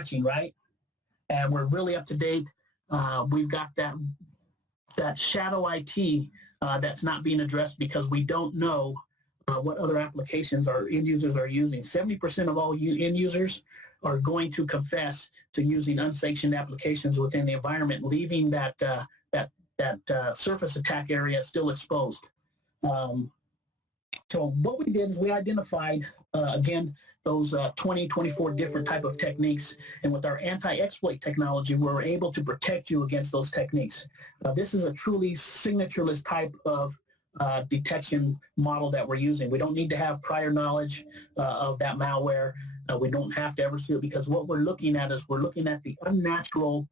patching, right? And we're really up to date. We've got that shadow IT that's not being addressed because we don't know what other applications our end users are using. 70% of all end users are going to confess to using unsanctioned applications within the environment, leaving that surface attack area still exposed. So what we did is we identified, again, those 24 different type of techniques. And with our anti-exploit technology, we're able to protect you against those techniques. This is a truly signatureless type of detection model that we're using. We don't need to have prior knowledge of that malware. We don't have to ever see it, because what we're looking at is we're looking at the unnatural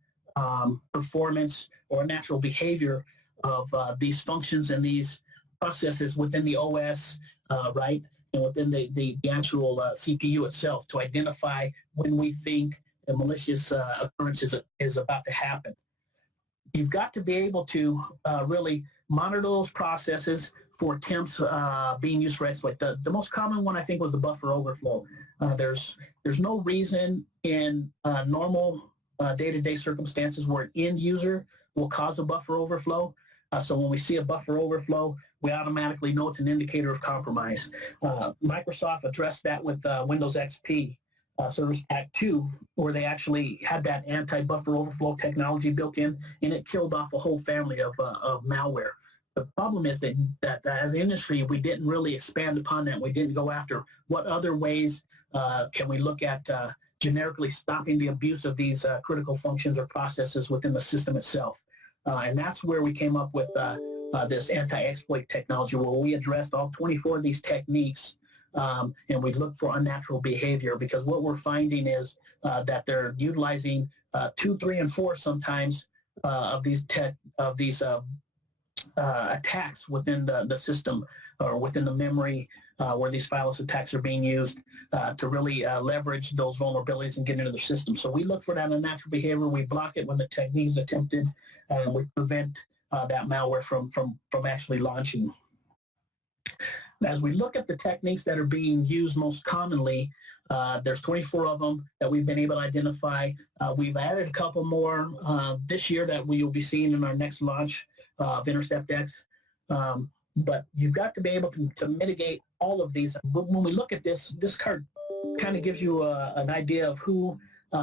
performance or unnatural behavior of these functions and these processes within the OS, right, and within the actual CPU itself, to identify when we think a malicious occurrence is about to happen. You've got to be able to really monitor those processes for attempts being used for exploit. The most common one, I think, was the buffer overflow. There's no reason in normal day-to-day circumstances where an end user will cause a buffer overflow. So when we see a buffer overflow, we automatically know it's an indicator of compromise. Microsoft addressed that with Windows XP Service Pack 2, where they actually had that anti-buffer overflow technology built in, and it killed off a whole family of malware. The problem is that as an industry, we didn't really expand upon that. We didn't go after what other ways can we look at generically stopping the abuse of these critical functions or processes within the system itself. And that's where we came up with this anti-exploit technology, where we addressed all 24 of these techniques, and we look for unnatural behavior, because what we're finding is that they're utilizing 2, 3, and 4 sometimes of these attacks within the system or within the memory where these fileless attacks are being used to really leverage those vulnerabilities and get into the system. So we look for that unnatural behavior. We block it when the technique is attempted, and we prevent that malware from actually launching. As we look at the techniques that are being used most commonly, there's 24 of them that we've been able to identify. We've added a couple more this year that we will be seeing in our next launch of Intercept X. But you've got to be able to mitigate all of these. When we look at this card kind of gives you an idea of who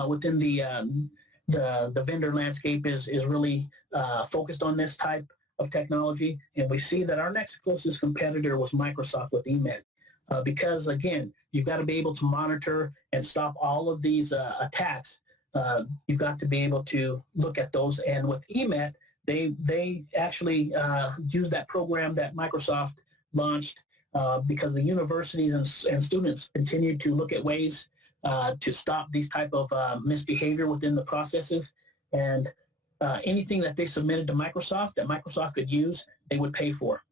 within the vendor landscape is really focused on this type of technology. And we see that our next closest competitor was Microsoft with EMET. Because, again, you've got to be able to monitor and stop all of these attacks. You've got to be able to look at those. And with EMET, they actually use that program that Microsoft launched because the universities and students continue to look at ways to stop these type of misbehavior within the processes. And anything that they submitted to Microsoft that Microsoft could use, they would pay for.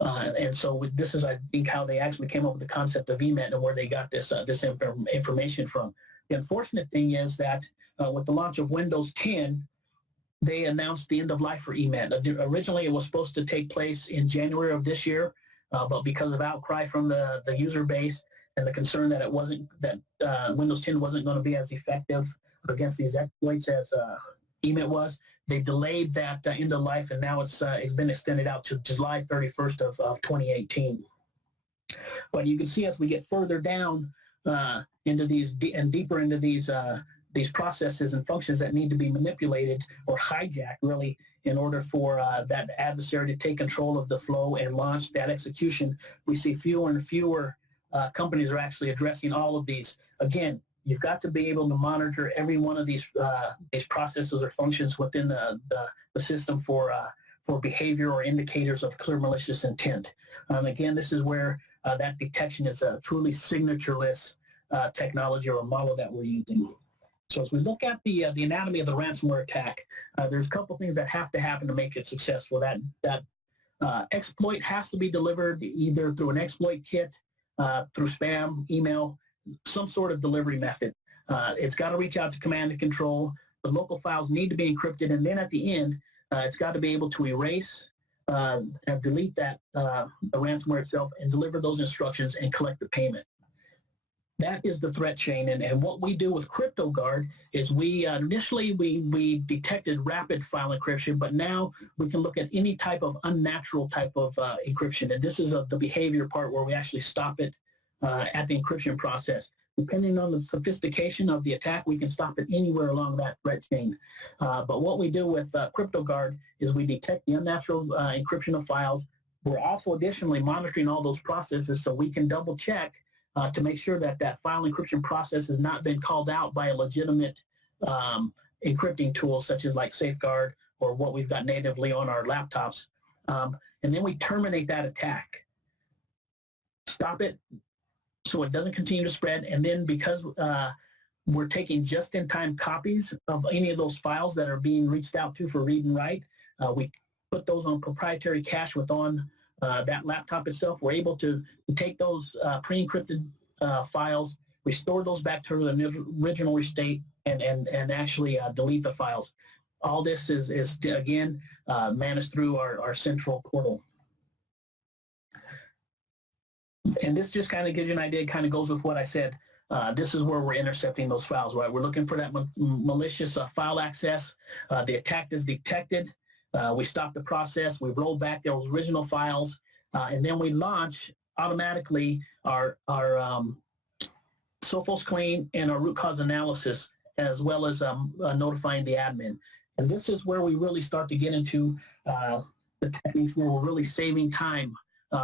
And so this is, I think, how they actually came up with the concept of EMET and where they got this information from. The unfortunate thing is that with the launch of Windows 10, they announced the end of life for EMET. Originally, it was supposed to take place in January of this year, but because of outcry from the user base and the concern that Windows 10 wasn't going to be as effective against these exploits as EMET was, they delayed that end of life, and now it's been extended out to July 31st of 2018. But you can see as we get further down into these and deeper into these processes and functions that need to be manipulated or hijacked, really, in order for that adversary to take control of the flow and launch that execution, we see fewer and fewer companies are actually addressing all of these. Again, you've got to be able to monitor every one of these processes or functions within the system for behavior or indicators of clear malicious intent. Again, this is where that detection is a truly signatureless technology or a model that we're using. So as we look at the anatomy of the ransomware attack, there's a couple things that have to happen to make it successful. That exploit has to be delivered either through an exploit kit, through spam, email, some sort of delivery method. It's got to reach out to command and control. The local files need to be encrypted, and then at the end, it's got to be able to erase and delete the ransomware itself and deliver those instructions and collect the payment. That is the threat chain, and what we do with CryptoGuard is we initially we detected rapid file encryption, but now we can look at any type of unnatural type of encryption, and this is the behavior part where we actually stop it at the encryption process. Depending on the sophistication of the attack, we can stop it anywhere along that threat chain. But what we do with CryptoGuard is we detect the unnatural encryption of files. We're also additionally monitoring all those processes so we can double check to make sure that that file encryption process has not been called out by a legitimate encrypting tool such as like Safeguard or what we've got natively on our laptops. And then we terminate that attack. Stop it so it doesn't continue to spread. And then because we're taking just-in-time copies of any of those files that are being reached out to for read and write, we put those on proprietary cache within that laptop itself. We're able to take those pre-encrypted files, restore those back to the original state, and actually delete the files. All this is again, managed through our central portal. And this just kind of gives you an idea, kind of goes with what I said. This is where we're intercepting those files, right? We're looking for that malicious file access. The attack is detected. We stop the process. We roll back those original files, and then we launch automatically our Sophos clean and our root cause analysis, as well as notifying the admin. And this is where we really start to get into the techniques where we're really saving time,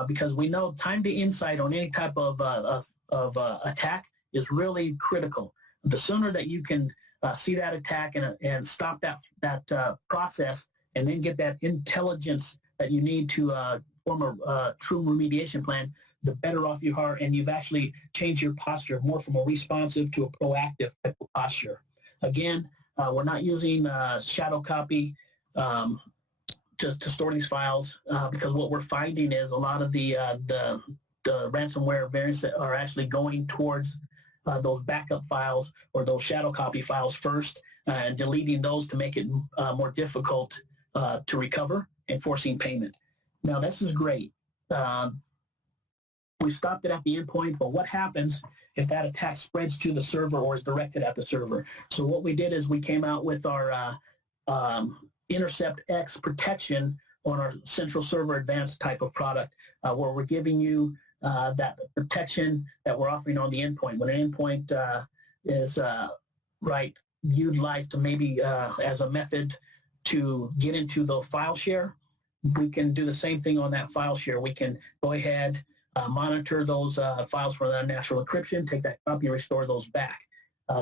because we know time to insight on any type of attack is really critical. The sooner that you can see that attack and stop that process, and then get that intelligence that you need to form a true remediation plan, the better off you are, and you've actually changed your posture more from a responsive to a proactive type of posture. Again, we're not using shadow copy to store these files because what we're finding is a lot of the ransomware variants that are actually going towards those backup files or those shadow copy files first, and deleting those to make it more difficult to recover and forcing payment. Now, this is great. We stopped it at the endpoint, but what happens if that attack spreads to the server or is directed at the server? So what we did is we came out with our Intercept X protection on our central server advanced type of product, where we're giving you that protection that we're offering on the endpoint. When an endpoint is utilized to maybe as a method to get into the file share, we can do the same thing on that file share. We can go ahead, monitor those files for unnatural encryption, take that copy, and restore those back.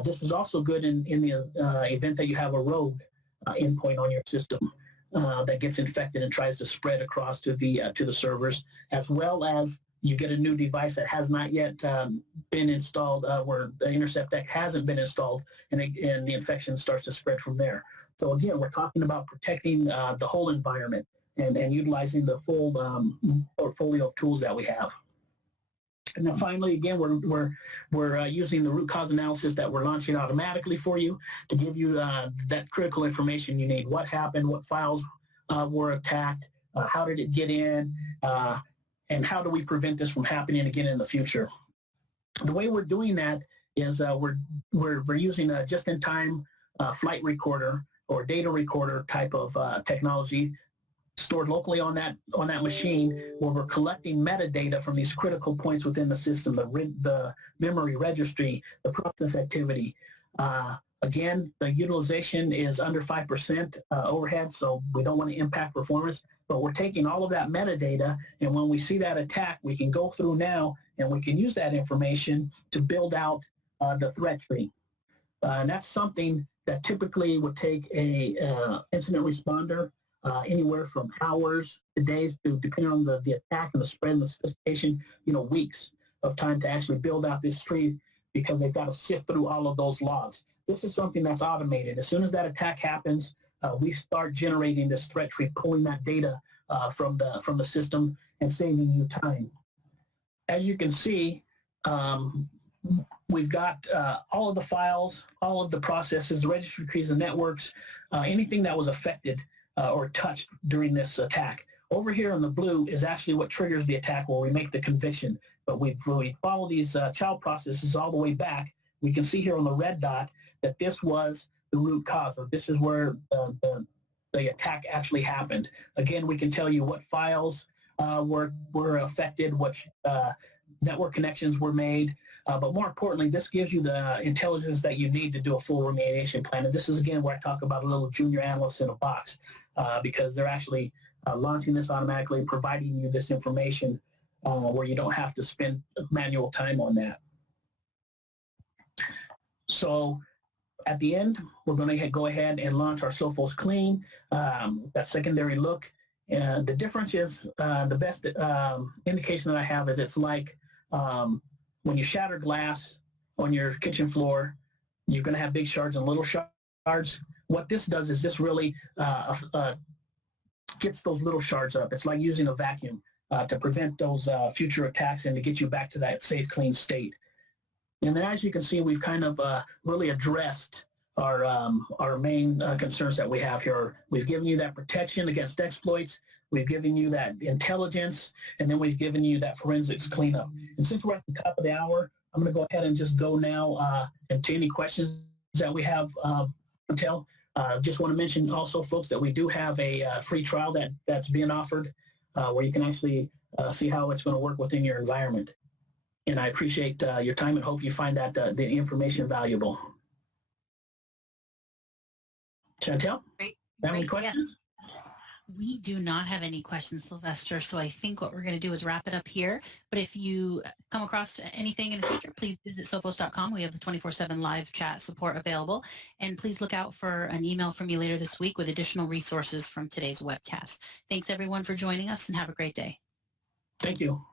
This is also good in the event that you have a rogue endpoint on your system that gets infected and tries to spread across to the servers, as well as you get a new device that has not yet been installed, where the Intercept X hasn't been installed, and the infection starts to spread from there. So again, we're talking about protecting the whole environment and utilizing the full portfolio of tools that we have. And then finally, again, we're using the root cause analysis that we're launching automatically for you to give you that critical information you need. What happened? What files were attacked? How did it get in? And how do we prevent this from happening again in the future? The way we're doing that is we're using a just-in-time flight recorder or data recorder type of technology stored locally on that machine, where we're collecting metadata from these critical points within the system, the memory registry, the process activity. Again, the utilization is under 5% overhead, so we don't want to impact performance, but we're taking all of that metadata, and when we see that attack, we can go through now and we can use that information to build out the threat tree. And that's something that typically would take a incident responder anywhere from hours to days, to depending on the attack and the spread and the sophistication, weeks of time to actually build out this tree, because they've got to sift through all of those logs. This is something that's automated. As soon as that attack happens, we start generating this threat tree, pulling that data from the system and saving you time. As you can see, we've got all of the files, all of the processes, the registry keys, the networks, anything that was affected or touched during this attack Over here in the blue is actually what triggers the attack where we make the conviction. But we follow these child processes all the way back. We can see here on the red dot that this was the root cause, or this is where the attack actually happened. Again, we can tell you what files were affected, what network connections were made, but more importantly, this gives you the intelligence that you need to do a full remediation plan. And this is, again, where I talk about a little junior analyst in a box, because they're actually launching this automatically, providing you this information where you don't have to spend manual time on that. So at the end, we're going to go ahead and launch our Sophos Clean, that secondary look. And the difference is, the best indication that I have is it's like when you shatter glass on your kitchen floor, you're going to have big shards and little shards. What this does is this really gets those little shards up. It's like using a vacuum to prevent those future attacks and to get you back to that safe, clean state. And then, as you can see, we've kind of really addressed our main concerns that we have here. We've given you that protection against exploits. We've given you that intelligence, and then we've given you that forensics cleanup. And since we're at the top of the hour, I'm going to go ahead and just go now into any questions that we have, Patel. Just want to mention also, folks, that we do have a free trial that's being offered where you can actually see how it's going to work within your environment. And I appreciate your time and hope you find that the information valuable. Chantel? Great. Have any questions? Yes. We do not have any questions, Sylvester, so I think what we're going to do is wrap it up here. But if you come across anything in the future, please visit sophos.com. We have the 24/7 live chat support available. And please look out for an email from me later this week with additional resources from today's webcast. Thanks, everyone, for joining us, and have a great day. Thank you.